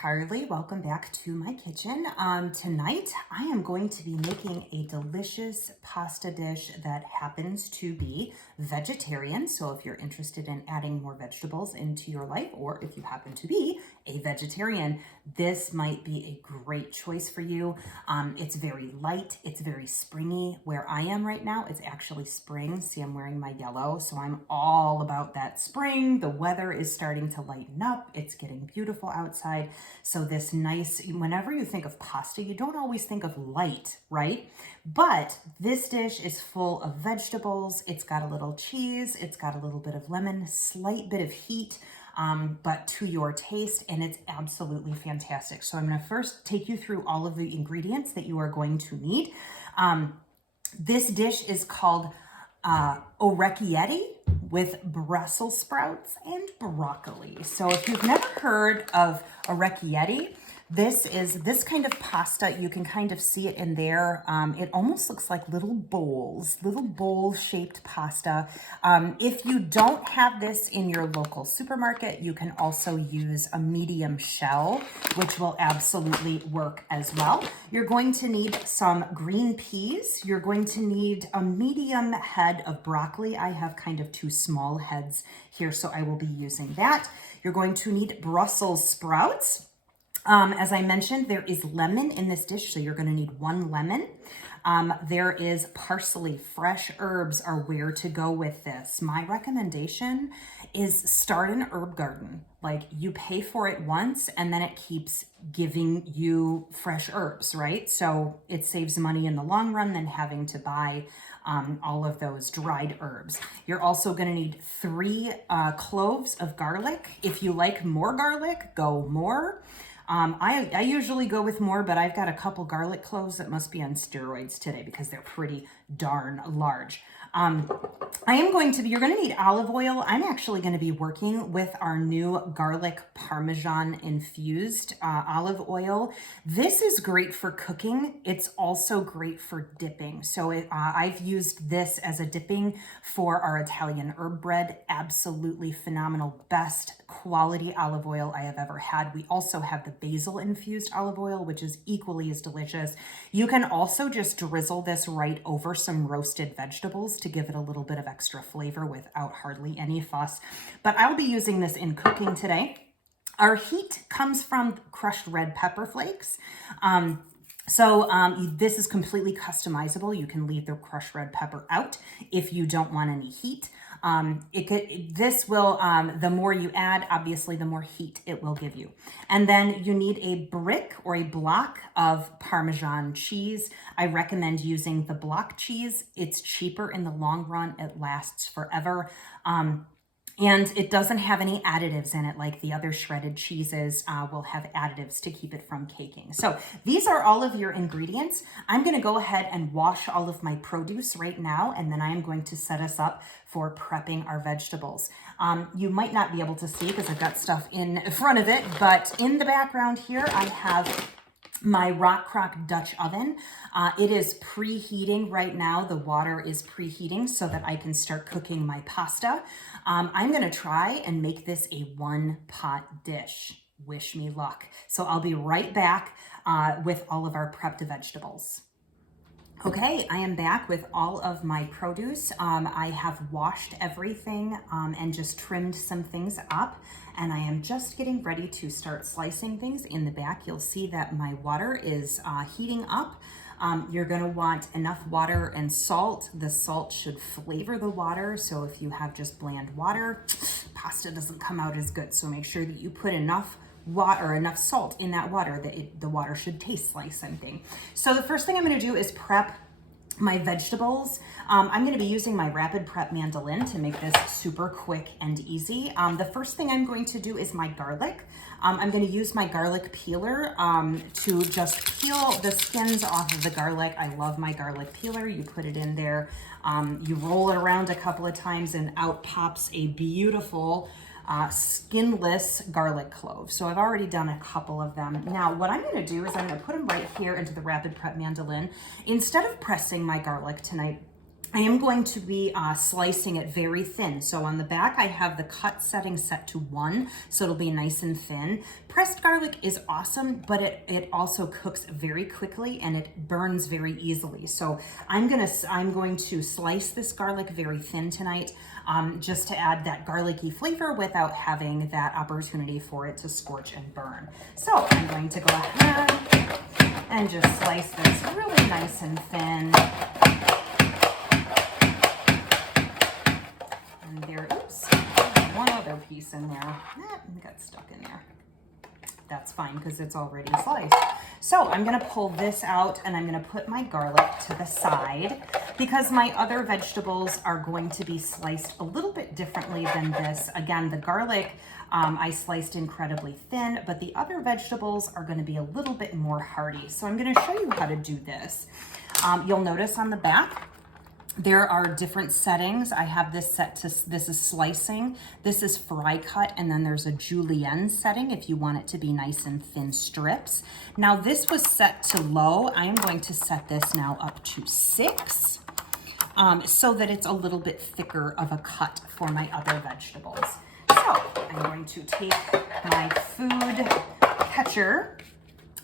Carly. Welcome back to my kitchen. Tonight I am going to be making a delicious pasta dish that happens to be vegetarian. So if you're interested in adding more vegetables into your life, or if you happen to be a vegetarian, this might be a great choice for you. It's very light, it's very springy. Where I am right now, it's actually spring. See, I'm wearing my yellow, so I'm all about that spring. The weather is starting to lighten up. It's getting beautiful outside. So this nice, whenever you think of pasta, you don't always think of light, right? But this dish is full of vegetables. It's got a little cheese. It's got a little bit of lemon, slight bit of heat, but to your taste, and it's absolutely fantastic. So I'm going to first take you through all of the ingredients that you are going to need. This dish is called Orecchiette with Brussels sprouts and broccoli. So if you've never heard of Orecchiette, this is this kind of pasta. You can kind of see it in there. It almost looks like little bowl-shaped pasta. If you don't have this in your local supermarket, you can also use a medium shell, which will absolutely work as well. You're going to need some green peas. You're going to need a medium head of broccoli. I have kind of two small heads here, so I will be using that. You're going to need Brussels sprouts. As I mentioned, there is lemon in this dish, so you're going to need one lemon. There is parsley. Fresh herbs are where to go with this. My recommendation is start an herb garden. Like, you pay for it once and then it keeps giving you fresh herbs, right? So it saves money in the long run than having to buy all of those dried herbs. You're also going to need 3 cloves of garlic. If you like more garlic, go more. I usually go with more, but I've got a couple garlic cloves that must be on steroids today because they're pretty darn large. You're going to need olive oil. I'm actually going to be working with our new garlic Parmesan infused olive oil. This is great for cooking. It's also great for dipping. So I've used this as a dipping for our Italian herb bread. Absolutely phenomenal. Best quality olive oil I have ever had. We also have the basil infused olive oil, which is equally as delicious. You can also just drizzle this right over some roasted vegetables to give it a little bit of extra flavor without hardly any fuss. But I'll be using this in cooking today. Our heat comes from crushed red pepper flakes. This is completely customizable. You can leave the crushed red pepper out if you don't want any heat. The more you add, obviously, the more heat it will give you. And then you need a brick or a block of Parmesan cheese. I recommend using the block cheese. It's cheaper in the long run. It lasts forever. And it doesn't have any additives in it like the other shredded cheeses will have additives to keep it from caking. So these are all of your ingredients. I'm going to go ahead and wash all of my produce right now, and then I am going to set us up for prepping our vegetables. You might not be able to see because I've got stuff in front of it, but in the background here I have my Rock Crock Dutch oven. It is preheating right now. The water is preheating so that I can start cooking my pasta. I'm going to try and make this a one-pot dish. Wish me luck. So I'll be right back with all of our prepped vegetables. Okay, I am back with all of my produce. I have washed everything and just trimmed some things up, and I am just getting ready to start slicing things. In the back, you'll see that my water is heating up. You're going to want enough water and salt. The salt should flavor the water, so if you have just bland water, pasta doesn't come out as good. So make sure that you put enough water, enough salt in that water that the water should taste like something. So the first thing I'm going to do is prep my vegetables. I'm going to be using my Rapid Prep mandolin to make this super quick and easy. The first thing I'm going to do is my garlic. I'm going to use my garlic peeler to just peel the skins off of the garlic. I love my garlic peeler. You put it in there, you roll it around a couple of times, and out pops a beautiful skinless garlic clove. So I've already done a couple of them. Now what I'm going to do is I'm going to put them right here into the Rapid Prep mandolin. Instead of pressing my garlic tonight, I am going to be slicing it very thin. So on the back, I have the cut setting set to 1, so it'll be nice and thin. Pressed garlic is awesome, but it also cooks very quickly and it burns very easily. So I'm going to slice this garlic very thin tonight, just to add that garlicky flavor without having that opportunity for it to scorch and burn. So I'm going to go ahead and just slice this really nice and thin. And there, oops, one other piece in there. It got stuck in there. That's fine because it's already sliced. So I'm gonna pull this out and I'm gonna put my garlic to the side because my other vegetables are going to be sliced a little bit differently than this. Again, the garlic I sliced incredibly thin, but the other vegetables are gonna be a little bit more hearty. So I'm gonna show you how to do this. You'll notice on the back, there are different settings. I have this set to, this is slicing, this is fry cut, and then there's a julienne setting if you want it to be nice and thin strips. Now this was set to low. I am going to set this now up to 6 so that it's a little bit thicker of a cut for my other vegetables. So I'm going to take my food catcher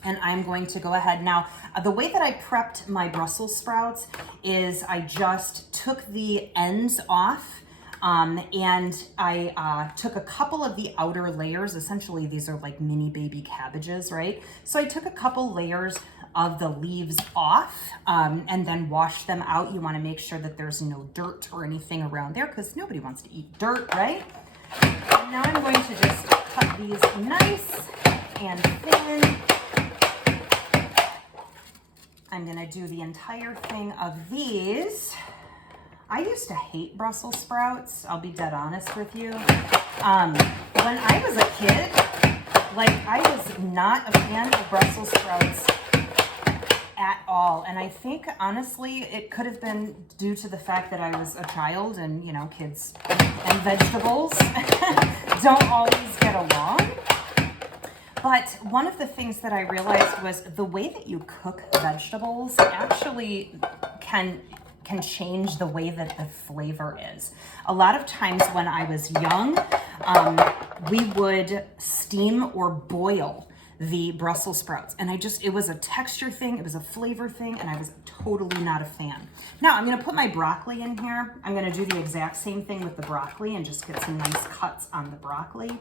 and I'm going to go ahead. Now, the way that I prepped my Brussels sprouts is I just took the ends off and I took a couple of the outer layers. Essentially, these are like mini baby cabbages, right? So I took a couple layers of the leaves off and then washed them out. You want to make sure that there's no dirt or anything around there because nobody wants to eat dirt, right? And now I'm going to just cut these nice and thin. I'm gonna do the entire thing of these. I used to hate Brussels sprouts, I'll be dead honest with you. When I was a kid, like I was not a fan of Brussels sprouts at all. And I think honestly, it could have been due to the fact that I was a child and you know, kids and vegetables don't always get along. But one of the things that I realized was the way that you cook vegetables actually can change the way that the flavor is. A lot of times when I was young, we would steam or boil the Brussels sprouts. And it was a texture thing, it was a flavor thing, and I was totally not a fan. Now I'm gonna put my broccoli in here. I'm gonna do the exact same thing with the broccoli and just get some nice cuts on the broccoli.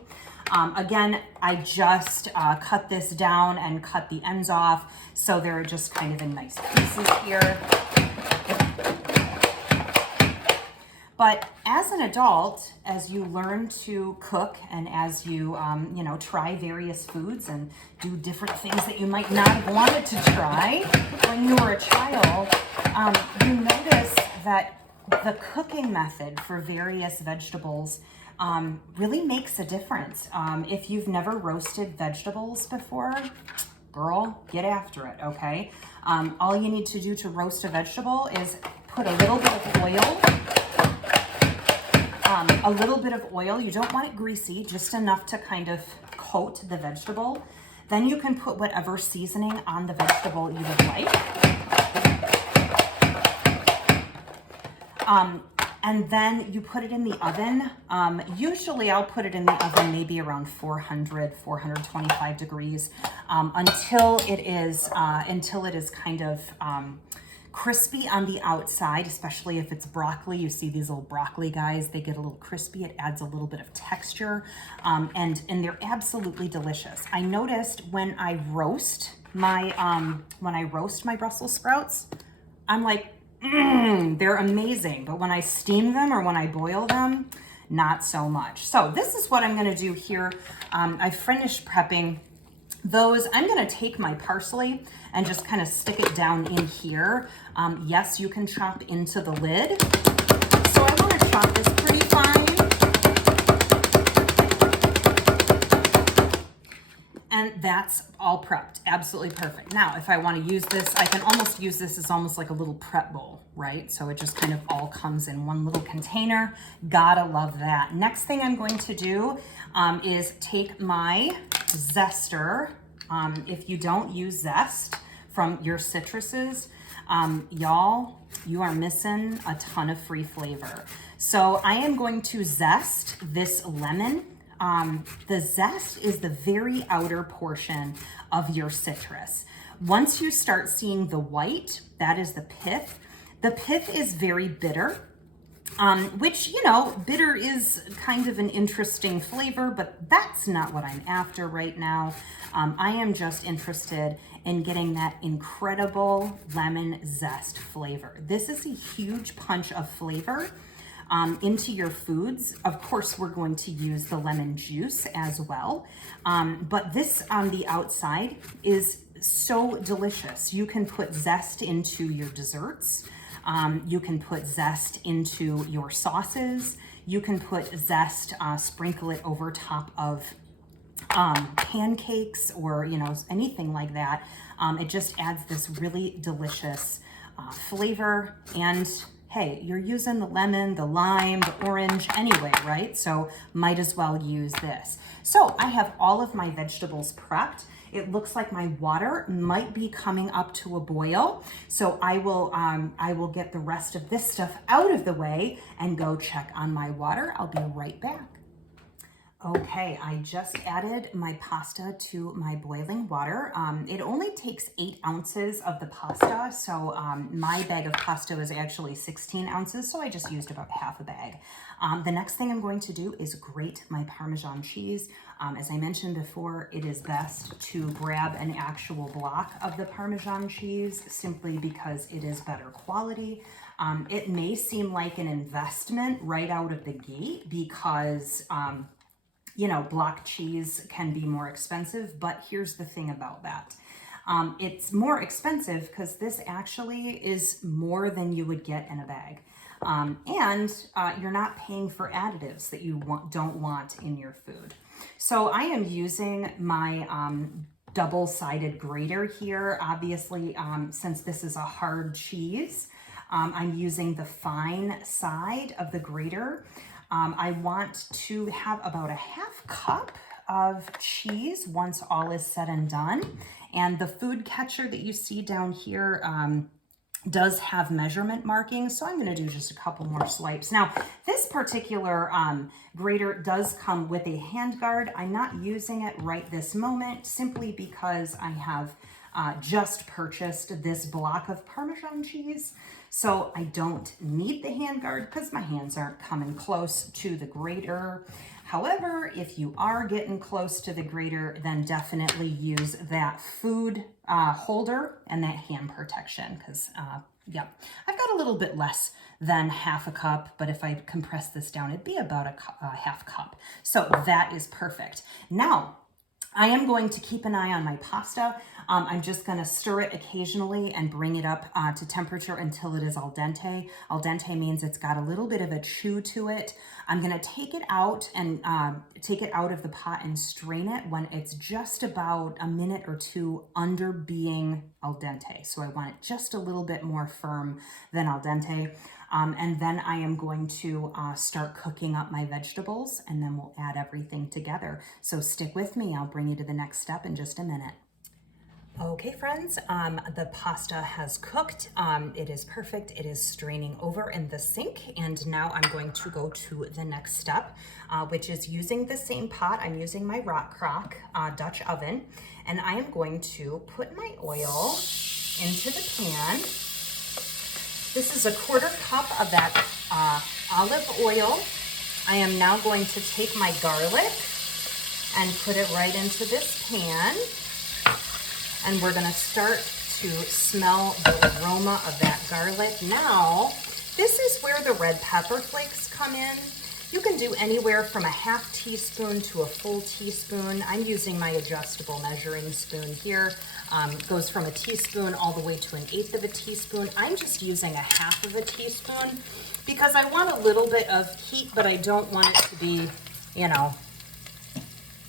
Again, I just cut this down and cut the ends off, so they're just kind of in nice pieces here. But as an adult, as you learn to cook and as you, you know, try various foods and do different things that you might not have wanted to try when you were a child, you notice that the cooking method for various vegetables really makes a difference. If you've never roasted vegetables before, girl, get after it, okay? All you need to do to roast a vegetable is put a little bit of oil. You don't want it greasy, just enough to kind of coat the vegetable. Then you can put whatever seasoning on the vegetable you would like. And then you put it in the oven. Usually I'll put it in the oven maybe around 400, 425 degrees until it is kind of crispy on the outside, especially if it's broccoli. You see these little broccoli guys, they get a little crispy. It adds a little bit of texture and they're absolutely delicious. I noticed when I roast my Brussels sprouts, I'm like, they're amazing. But when I steam them or when I boil them, not so much. So this is what I'm gonna do here. I finished prepping those. I'm gonna take my parsley and just kind of stick it down in here. Yes, you can chop into the lid. So I wanna chop this pretty fine. And that's all prepped, absolutely perfect. Now, if I wanna use this, I can almost use this as almost like a little prep bowl, right? So it just kind of all comes in one little container. Gotta love that. Next thing I'm going to do is take my zester. If you don't use Zest from your citruses, y'all, you are missing a ton of free flavor. So I am going to zest this lemon. The zest is the very outer portion of your citrus. Once you start seeing the white, that is the pith. The pith is very bitter. Which, you know, bitter is kind of an interesting flavor, but that's not what I'm after right now. I am just interested in getting that incredible lemon zest flavor. This is a huge punch of flavor into your foods. Of course, we're going to use the lemon juice as well. But this on the outside is so delicious. You can put zest into your desserts. You can put zest into your sauces. You can put zest, sprinkle it over top of pancakes or, you know, anything like that. It just adds this really delicious flavor. And hey, you're using the lemon, the lime, the orange anyway, right? So might as well use this. So I have all of my vegetables prepped. It looks like my water might be coming up to a boil. So I will get the rest of this stuff out of the way and go check on my water. I'll be right back. Okay, I just added my pasta to my boiling water. It only takes 8 ounces of the pasta. So my bag of pasta was actually 16 ounces. So I just used about half a bag. The next thing I'm going to do is grate my Parmesan cheese. As I mentioned before, it is best to grab an actual block of the Parmesan cheese simply because it is better quality. It may seem like an investment right out of the gate because, you know, block cheese can be more expensive, but here's the thing about that. It's more expensive because this actually is more than you would get in a bag. And you're not paying for additives that you don't want in your food. So I am using my double-sided grater here. Obviously, since this is a hard cheese, I'm using the fine side of the grater. I want to have about a half cup of cheese once all is said and done. And the food catcher that you see down here does have measurement markings, so I'm going to do just a couple more swipes. Now, this particular grater does come with a hand guard. I'm not using it right this moment simply because I have just purchased this block of Parmesan cheese, so I don't need the hand guard because my hands aren't coming close to the grater. However, if you are getting close to the grater, then definitely use that food holder and that hand protection because, yeah, I've got a little bit less than half a cup, but if I compress this down, it'd be about a half cup. So that is perfect. Now, I am going to keep an eye on my pasta. I'm just going to stir it occasionally and bring it up to temperature until it is al dente. Al dente means it's got a little bit of a chew to it. I'm going to take it out and take it out of the pot and strain it when it's just about a minute or two under being al dente. So I want it just a little bit more firm than al dente. And then I am going to start cooking up my vegetables and then we'll add everything together. So stick with me. I'll bring you to the next step in just a minute. Okay, friends, the pasta has cooked. It is perfect. It is straining over in the sink. And now I'm going to go to the next step, which is using the same pot. I'm using my rock crock Dutch oven, and I am going to put my oil into the pan. This is a 1/4 cup of that olive oil. I am now going to take my garlic and put it right into this pan. And we're gonna start to smell the aroma of that garlic. Now, this is where the red pepper flakes come in. You can do anywhere from a ½ teaspoon to a full teaspoon. I'm using my adjustable measuring spoon here. It goes from a teaspoon all the way to 1/8 of a teaspoon. I'm just using a ½ of a teaspoon because I want a little bit of heat, but I don't want it to be, you know,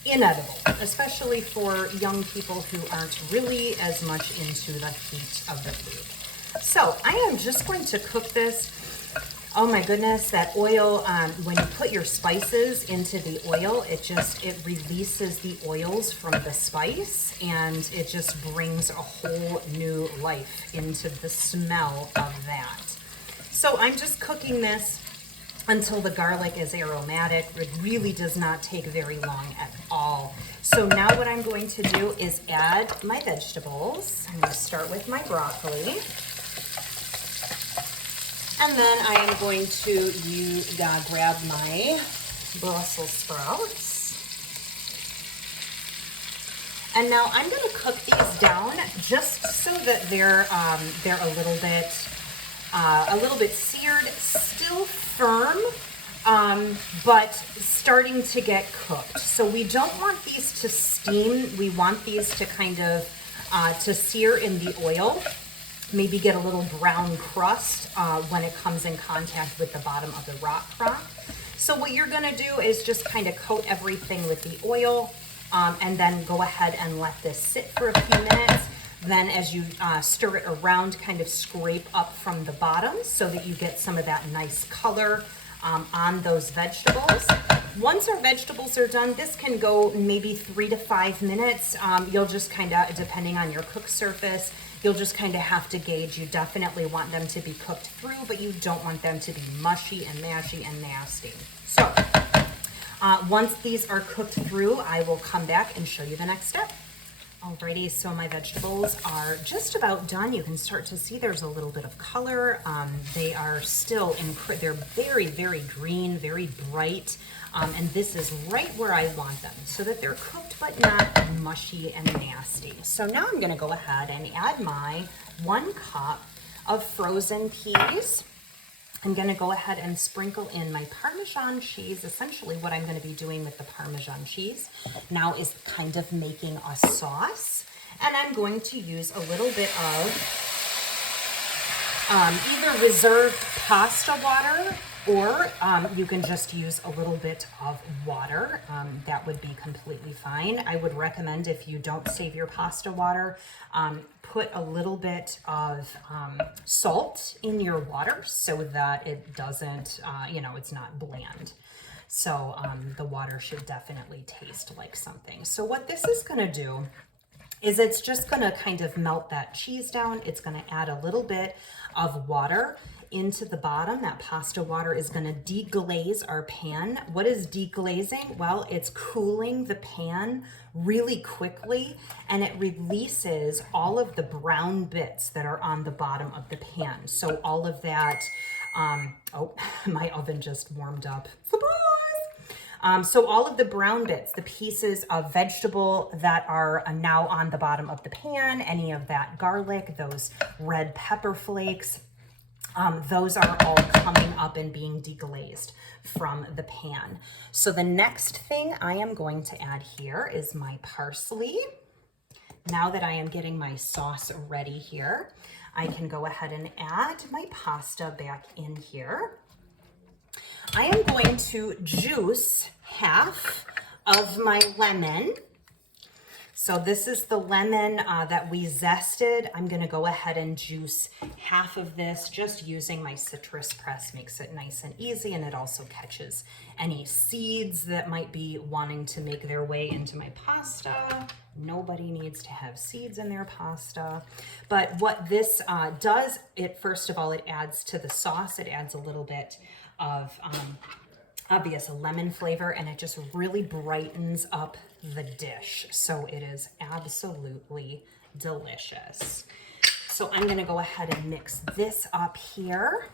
inedible, especially for young people who aren't really as much into the heat of the food. So I am just going to cook this Oh my goodness, that oil, when you put your spices into the oil, it releases the oils from the spice, and it just brings a whole new life into the smell of that. So I'm just cooking this until the garlic is aromatic. It really does not take very long at all. So now what I'm going to do is add my vegetables. I'm going to start with my broccoli. And then I am going to grab my Brussels sprouts. And now I'm going to cook these down just so that they're a little bit seared, still firm, but starting to get cooked. So we don't want these to steam. We want these to kind of to sear in the oil. Maybe get a little brown crust when it comes in contact with the bottom of the rock crock. So what you're gonna do is just kind of coat everything with the oil and then go ahead and let this sit for a few minutes. Then as you stir it around, kind of scrape up from the bottom so that you get some of that nice color on those vegetables. Once our vegetables are done, this can go maybe 3 to 5 minutes. You'll just kind of, depending on your cook surface, you'll just kind of have to gauge. You definitely want them to be cooked through, but you don't want them to be mushy and mashy and nasty. So once these are cooked through, I will come back and show you the next step. Alrighty, so my vegetables are just about done. You can start to see there's a little bit of color. They are still, they're very, very green, very bright. And this is right where I want them, so that they're cooked but not mushy and nasty. So now I'm gonna go ahead and add my 1 cup of frozen peas. I'm gonna go ahead and sprinkle in my Parmesan cheese. Essentially what I'm gonna be doing with the Parmesan cheese now is kind of making a sauce. And I'm going to use a little bit of either reserved pasta water, or you can just use a little bit of water. That would be completely fine. I would recommend, if you don't save your pasta water, put a little bit of salt in your water so that it doesn't, it's not bland. So the water should definitely taste like something. So what this is gonna do is it's just gonna kind of melt that cheese down. It's gonna add a little bit of water into the bottom. That pasta water is gonna deglaze our pan. What is deglazing? Well, it's cooling the pan really quickly, and it releases all of the brown bits that are on the bottom of the pan. So all of that, oh, my oven just warmed up. Surprise! So all of the brown bits, the pieces of vegetable that are now on the bottom of the pan, any of that garlic, those red pepper flakes, those are all coming up and being deglazed from the pan. So the next thing I am going to add here is my parsley. Now that I am getting my sauce ready here, I can go ahead and add my pasta back in here. I am going to juice half of my lemon. So this is the lemon that we zested. I'm gonna go ahead and juice half of this. Just using my citrus press makes it nice and easy, and it also catches any seeds that might be wanting to make their way into my pasta. Nobody needs to have seeds in their pasta. But what this does, first of all, it adds to the sauce. It adds a little bit of obvious lemon flavor, and it just really brightens up the dish. So it is absolutely delicious. So I'm gonna go ahead and mix this up here.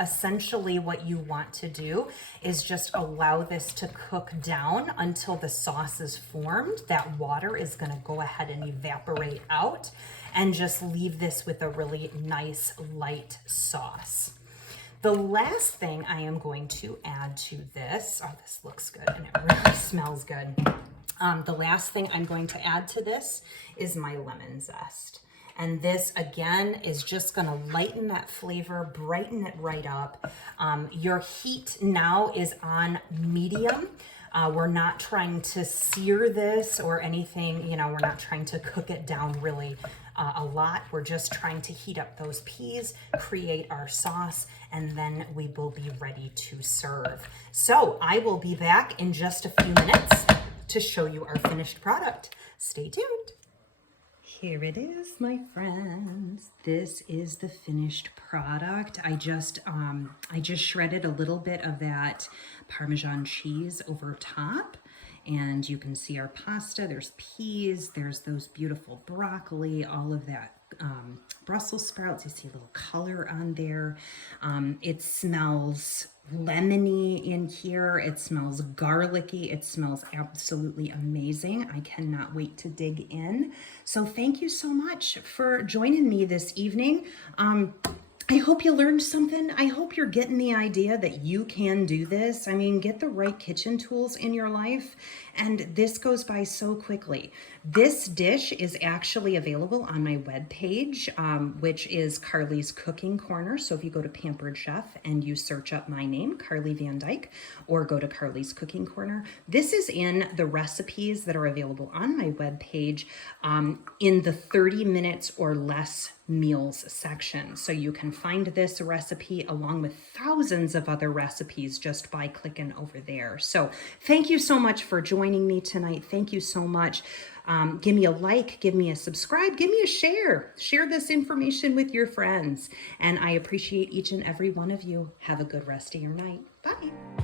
Essentially what you want to do is just allow this to cook down until the sauce is formed. That water is gonna go ahead and evaporate out, and just leave this with a really nice light sauce. The last thing I am going to add to this, oh, this looks good and it really smells good. The last thing I'm going to add to this is my lemon zest. And this, again, is just gonna lighten that flavor, brighten it right up. Your heat now is on medium. We're not trying to sear this or anything, we're not trying to cook it down really a lot. We're just trying to heat up those peas, create our sauce, and then we will be ready to serve. So I will be back in just a few minutes to show you our finished product. Stay tuned. Here it is, my friends. This is the finished product. I just shredded a little bit of that Parmesan cheese over top, and you can see our pasta. There's peas, there's those beautiful broccoli, all of that Brussels sprouts. You see a little color on there. It smells lemony in here. It smells garlicky. It smells absolutely amazing. I cannot wait to dig in. So thank you so much for joining me this evening. I hope you learned something. I hope you're getting the idea that you can do this. I mean, get the right kitchen tools in your life, and this goes by so quickly. This dish is actually available on my webpage, which is Carly's Cooking Corner. So if you go to Pampered Chef and you search up my name, Carly Van Dyke, or go to Carly's Cooking Corner, this is in the recipes that are available on my webpage in the 30 minutes or less meals section. So you can find this recipe along with thousands of other recipes just by clicking over there. So thank you so much for joining me tonight. Thank you so much. Give me a like, give me a subscribe, give me a share. Share this information with your friends. And I appreciate each and every one of you. Have a good rest of your night. Bye.